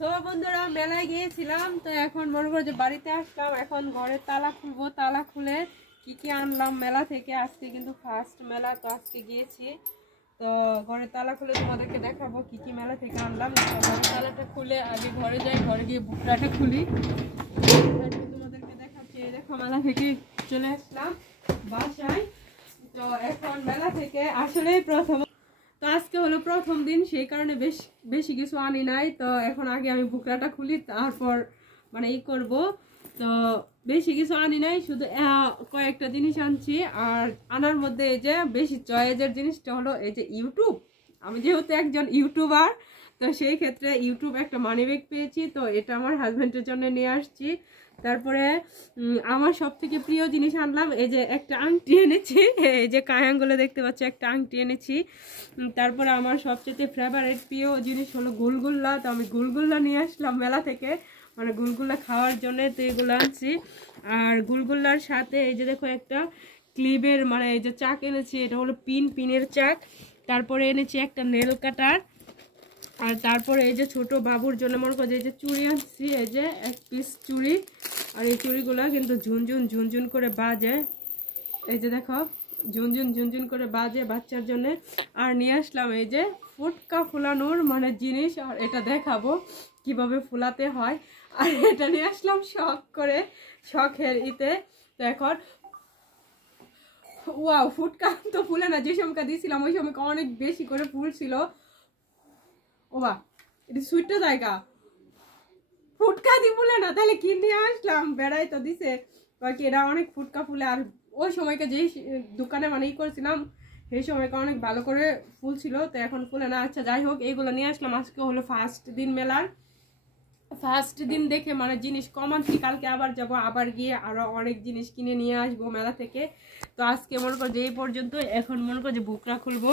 তো বন্ধুরা মেলায় গিয়েছিলাম, তো এখন মনে করো যে বাড়িতে আসলাম। এখন ঘরের তালা খুলবো, তালা খুলে কি কি আনলাম মেলা থেকে। আজকে কিন্তু ফার্স্ট মেলা, তো আজকে গিয়েছি। তো ঘরের তালা খুলে তোমাদেরকে দেখাবো কি কি মেলা থেকে আনলাম। ঘরের তালাটা খুলে আগে ঘরে যাই, ঘরে গিয়ে বুকটাটা খুলি, তোমাদেরকে দেখাচ্ছি। দেখো মেলা থেকে চলে আসলাম বাসায়। তো এখন মেলা থেকে আসলে তো আজকে হলো প্রথম দিন, সেই কারণে বেশি কিছু আনি নাই। তো এখন আগে আমি বুকরাটা খুলি, তারপর মানে করব। তো বেশি কিছু আনি নাই, শুধু কয়েকটা জিনিস আনছি। আর আনার মধ্যে এই যে বেশি চয়েসের জিনিসটা হলো এই যে ইউটিউব। আমি যেহেতু একজন ইউটিউবার, তো সেই ক্ষেত্রে ইউটিউব একটা মানি ব্যাগ পেয়েছি, তো এটা আমার হাজবেন্ডের জন্য নিয়ে আসছি। তারপরে আমার সব থেকে প্রিয় জিনিস আনলাম, এই যে একটা আংটি এনেছি, এই যে কায়াঙ্গুলো দেখতে পাচ্ছি, একটা আংটি এনেছি। তারপরে আমার সবচেয়ে ফেভারিট প্রিয় জিনিস হলো গুলগুল্লা, তো আমি গুলগুল্লা নিয়ে আসলাম মেলা থেকে, মানে গুলগুল্লা খাওয়ার জন্য। তো এগুলো আনছি। আর গুলগুল্লার সাথে এই যে দেখো একটা ক্লিপের মানে এই যে চাক এনেছি, এটা হলো পিনের চাক। তারপরে এনেছি একটা নেল কাটার। আর তারপরে এই যে ছোট বাবুর জন্য মনে করো এই যে চুড়ি আনছি, এই যে এক পিস চুড়ি। আর এই চুড়িগুলো কিন্তু ঝুনঝুন করে বাজে, এই যে দেখো ঝুনঝুন করে বাজে বাচ্চার জন্য। আর নিয়ে আসলাম এই যে ফুটকা ফুলানোর মানে জিনিস, আর এটা দেখাবো কিভাবে ফুলাতে হয়। আর এটা নিয়ে আসলাম শখের ইতে। তো এখন ওয়াও, ফুটকা তো ফুলে না, যে সময়টা দিয়েছিলাম ওই সময় অনেক বেশি করে ফুলছিল। ও বা, এটা সুইটটা জায়গা ফুটকা দি ফুলে না, তাহলে কি নিয়ে আসলাম? বেড়াই তো দিছে কি এরা অনেক ফুটকা ফুলে। আর ওই সময়কে যেই দোকানে মানে করেছিলাম সেই সময়কে অনেক ভালো করে ফুল ছিল, তো এখন ফুলে না। আচ্ছা যাই হোক, এইগুলো নিয়ে আসলাম। আজকে হলো ফার্স্ট দিন মেলার, ফার্স্ট দিন দেখে মানে জিনিস কম আনছি। কালকে আবার যাব, আবার গিয়ে আরো অনেক জিনিস কিনে নিয়ে আসবো মেলা থেকে। তো আজকে মনে করো যে এই পর্যন্ত। এখন মনে করো যে বুকরা খুলবো।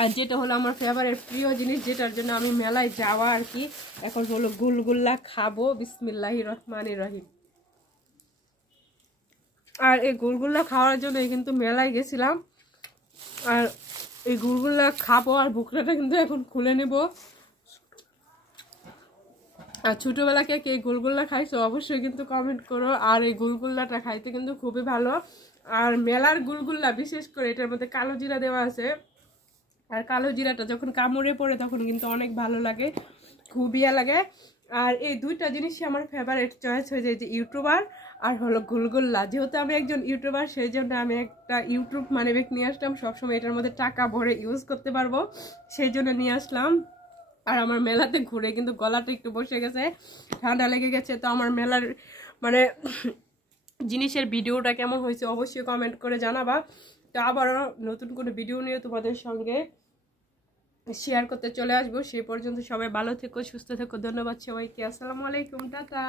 আর যেটা হলো আমার ফেভারিট প্রিয় জিনিস, যেটার জন্য আমি মেলায় যাওয়া আর কি, এখন হলো গুলগুল্লা খাবো। বিসমিল্লাহির রহমানির রহিম। আর এই গুলগুল্লা খাওয়ার জন্য কিন্তু মেলায় গেছিলাম। আর এই গুলগুল্লা খাবো, আর বুকরাটা কিন্তু এখন খুলে নেব। আর ছোটবেলাকে কে গুলগুল্লা খাইছো অবশ্যই কিন্তু কমেন্ট করো। আর এই গুলগুল্লাটা খাইতে কিন্তু খুবই ভালো। আর মেলার গুলগুল্লা বিশেষ করে এটার মধ্যে কালো জিরা দেওয়া আছে, আর কালো জিরাটা যখন কামড়ে পড়ে তখন কিন্তু অনেক ভালো লাগে, খুবই লাগে। আর এই দুইটা জিনিসই আমার ফেভারিট চয়েস হয়ে যায়, যে ইউটিউবার আর হলো গুলগুল্লা। যেহেতু আমি একজন ইউটিউবার, সেই জন্য আমি একটা ইউটিউব মানি ব্যাগ নিয়ে আসলাম। সবসময় এটার মধ্যে টাকা ভরে ইউজ করতে পারবো, সেই জন্য নিয়ে আসলাম। আর আমার মেলাতে ঘুরে কিন্তু গলাটা একটু বসে গেছে, ঠান্ডা লেগে গেছে। তো আমার মেলার মানে জিনিসের ভিডিওটা কেমন হয়েছে অবশ্যই কমেন্ট করে জানাবা। তো আবারও নতুন কোনো ভিডিও নিয়ে তোমাদের সঙ্গে শেয়ার করতে চলে আসবো। সেই পর্যন্ত সবাই ভালো থেকো, সুস্থ থেকো। ধন্যবাদ সবাইকে। আসসালামু আলাইকুম, টাটা।